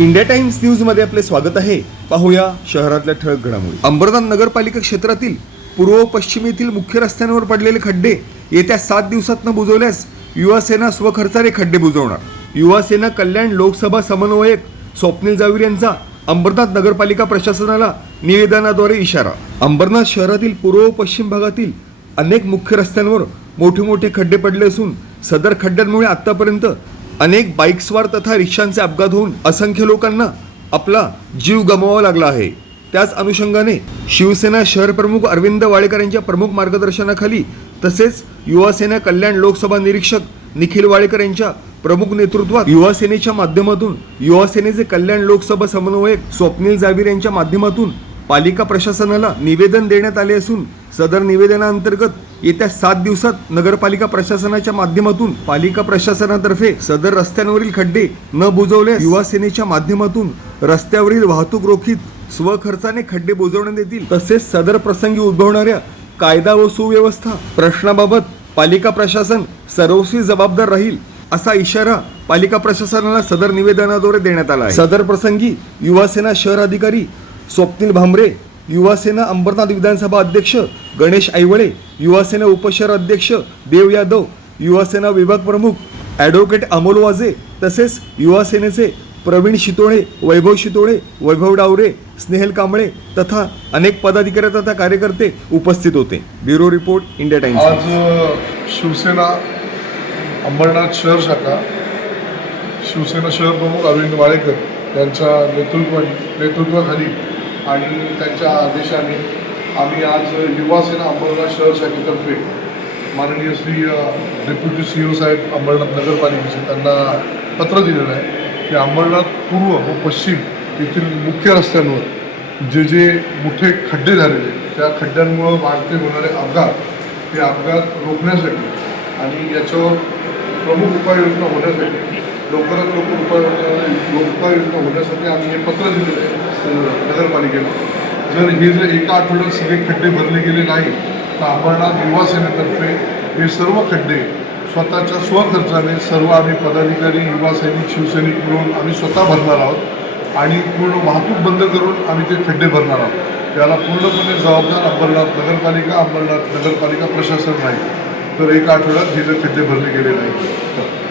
India times न्यूजमध्ये आपले स्वागत आहे. पाहूया शहरातल्या ठळक घडामोडी. अंबरनाथ नगरपालिका क्षेत्रातील पूर्व पश्चिमेतील मुख्य रस्त्यांवर पडलेले खड्डे येत्या सात दिवसात न बुजवल्यास युवासेना स्वखर्चाने खड्डे बुजवणार. युवासेना कल्याण लोकसभा समन्वयक स्वप्नील जावीर यांचा अंबरनाथ नगरपालिका प्रशासनाला निवेदनाद्वारे इशारा. अंबरनाथ शहरातील पूर्व पश्चिम भागातील अनेक मुख्य रस्त्यांवर मोठे मोठे खड्डे पडले असून सदर खड्ड्यांमुळे आतापर्यंत अनेक बाईक्सवार तथा रिक्षांचे अपघात होऊन असंख्य लोकांना आपला जीव गमवावा लागला आहे. त्याच अनुषंगाने शिवसेना शहर प्रमुख अरविंद वाडेकर यांच्या प्रमुख मार्गदर्शनाखाली तसेच युवासेना कल्याण लोकसभा निरीक्षक निखिल वाडेकर यांच्या प्रमुख नेतृत्वात युवासेनेच्या माध्यमातून युवासेनेचे कल्याण लोकसभा समन्वयक स्वप्नील जावीर यांच्या माध्यमातून पालिका प्रशासनाला निवेदन देण्यात आले असून सदर निवेदनाअंतर्गत येत्या सात दिवसात नगरपालिका प्रशासनाच्या माध्यमातून पालिका प्रशासनातर्फे सदर रस्त्यांवरील खड्डे न बुजवल्यास युवा सेनेच्या माध्यमातून रस्त्यावरील वाहतूक रोखीत स्वखर्चाने खड्डे बुजवण्यात येतील. तसेच सदर प्रसंगी उद्भवणाऱ्या कायदा व सुव्यवस्था प्रश्नाबाबत पालिका प्रशासन सर्वस्वी जबाबदार राहील असा इशारा पालिका प्रशासनाला सदर निवेदनाद्वारे देण्यात आला आहे. सदर प्रसंगी युवासेना शहर अधिकारी स्वप्नील भांबरे युवासेना अंबरनाथ विधानसभा अध्यक्ष गणेश आईवळे युवासेना उपशहर अध्यक्ष देव यादव युवासेना विभाग प्रमुख ॲडव्होकेट अमोल वाजे तसेच युवासेनेचे प्रवीण शितोळे वैभव शितोळे वैभव डावरे स्नेहल कांबळे तथा अनेक पदाधिकारी तथा कार्यकर्ते उपस्थित होते. Bureau report India Times. आज शिवसेना अंबरनाथ शहर शाखा शिवसेना शहर प्रमुख अरविंद वाळेकर यांच्या नेतृत्व नेतृत्वाखाली आणि त्यांच्या आदेशाने आम्ही आज युवासेना अंबरनाथ शहर शाखेतर्फे माननीय श्री डेप्युटी सी ओ साहेब अंबरनाथ नगरपालिकेचे त्यांना पत्र दिलेलं आहे की अंबरनाथ पूर्व व पश्चिम येथील मुख्य रस्त्यांवर जे जे मोठे खड्डे झालेले त्या खड्ड्यांमुळं वाढते होणारे अपघात ते अपघात रोखण्यासाठी आणि याच्यावर प्रमुख उपाययोजना होण्यासाठी लवकरात लवकर उपाययोजना उपाययोजना होण्यासाठी आम्ही हे पत्र दिलेलं आहे नगरपालिकेला जर हे जर एका आठवड्यात सगळे खड्डे भरले गेले नाही तर आपण युवा सेनेतर्फे हे सर्व खड्डे स्वतःच्या स्वखर्चाने सर्व आम्ही पदाधिकारी युवा सैनिक शिवसैनिक मिळून आम्ही स्वतः भरणार आहोत आणि पूर्ण वाहतूक बंद करून आम्ही ते खड्डे भरणार आहोत. त्याला पूर्णपणे जबाबदार अंबरनाथ नगरपालिका अंबरनाथ नगरपालिका प्रशासन नाही. तर एका आठवड्यात हे जर खड्डे भरले गेले नाही.